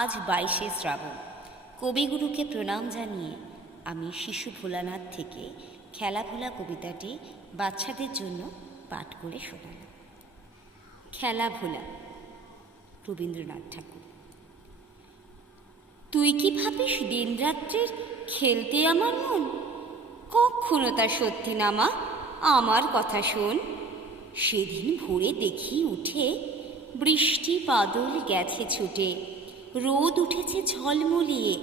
আজ 22শে শ্রাবণ। কবিগুরুকে প্রণাম জানিয়ে আমি শিশু ভোলানাথ থেকে খেলাভোলা কবিতাটি বাচ্চাদের জন্য পাঠ করে শোনালাম। খেলাভোলা, রবীন্দ্রনাথ ঠাকুর। তুই কি ভাবিস দিনরাত্রির খেলতে আমার মন? কখনো তা সত্যি না মা, আমার কথা শোন। সেদিন ভোরে দেখি উঠে বৃষ্টি বাদল গেছে ছুটে, রোদ উঠেছে ঝলমলিয়ে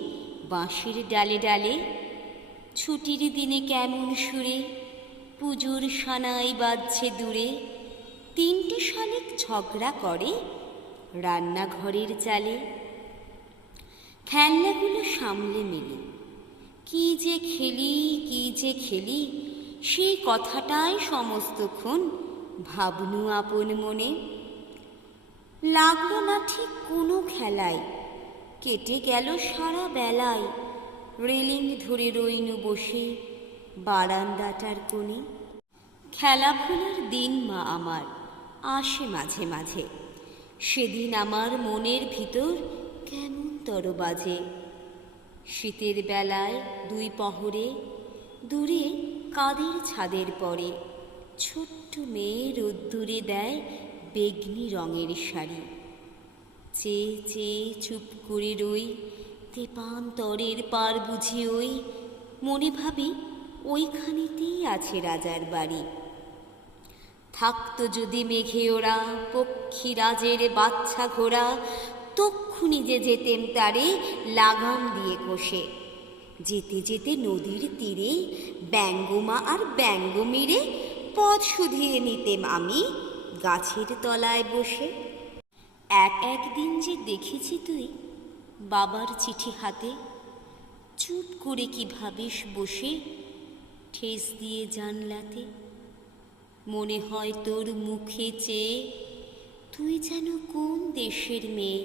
বাঁশের ডালে ডালে। ছুটির দিনে কেমন সুরে পুজোর সানাই বাজছে দূরে। 3টে শালিক ঝগড়া করে রান্নাঘরের চালে। খেলনাগুলো সামলে মেলে কি যে খেলি কি যে খেলি, সেই কথাটাই সমস্তক্ষণ ভাবনু আপন মনে। লাগলো না ঠিক কোনো খেলায়, কেটে গেল সারা বেলায়। রেলিং ধরে রইনু বসে বারান্দাটার কোণে। খেলাধুলার দিন মা আমার আসে মাঝে মাঝে, সেদিন আমার মনের ভিতর কেমন তর বাজে। শীতের বেলায় 2 প্রহরে দূরে কাদের ছাদের পরে ছোট্ট মেয়ে রোদ্দুরে দেয় বেগনি রঙের শাড়ি। চেয়ে চেয়ে চুপ করে রই, তেপান্তরের পার বুঝি ওই। মনে ভাবি ওইখানেতেই আছে রাজার বাড়ি। থাকতো যদি মেঘে ওরা পক্ষীরাজের বাচ্চা ঘোড়া, তক্ষুনি যে যেতেম তারে লাগাম দিয়ে কষে। যেতে যেতে নদীর তীরে ব্যঙ্গমা আর ব্যঙ্গমীরে পথ শুধিয়ে নিতেম আমি গাছের তলায় বসে। একদিন যে দেখেছি তুই বাবার চিঠি হাতে, চুপ করে কি ভাবিস বসে ঠেস দিয়ে জানলাতে। মনে হয় তোর মুখে চেয়ে তুই যেন কোন দেশের মেয়ে,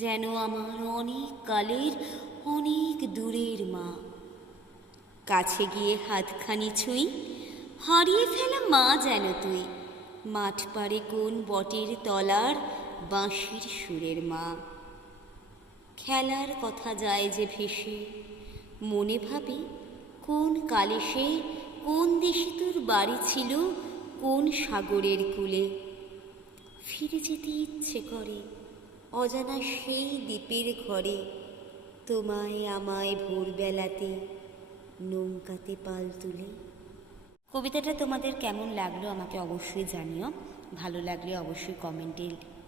যেন আমার অনেক কালের অনেক দূরের মা। কাছে গিয়ে হাতখানি ছুঁই, হারিয়ে ফেলা মা যেন তুই, মাঠ পাড়ে কোন বটের তলার বাঁশির সুরের মা। খেলার কথা যায় যে ভেসে, মনে ভাবি কোন কালে সে কোন দেশে তোর বাড়ি ছিল, কোন সাগরের কূলে। ফিরে যেতে ইচ্ছে করে অজানা সেই দ্বীপের ঘরে, তোমায় আমায় ভোরবেলাতে নৌকাতে পাল তুলে। কবিতাটা তোমাদের কেমন লাগলো আমাকে অবশ্যই জানিও। ভালো লাগলে অবশ্যই কমেন্টে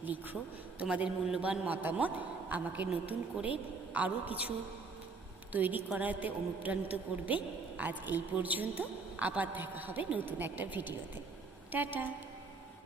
লিখো তোমাদের মূল্যবান মতামত। আমাকে নতুন করে আরও কিছু তৈরি করাতে অনুপ্রাণিত করবে। আজ এই পর্যন্ত, আবার দেখা হবে নতুন একটা ভিডিওতে। টাটা।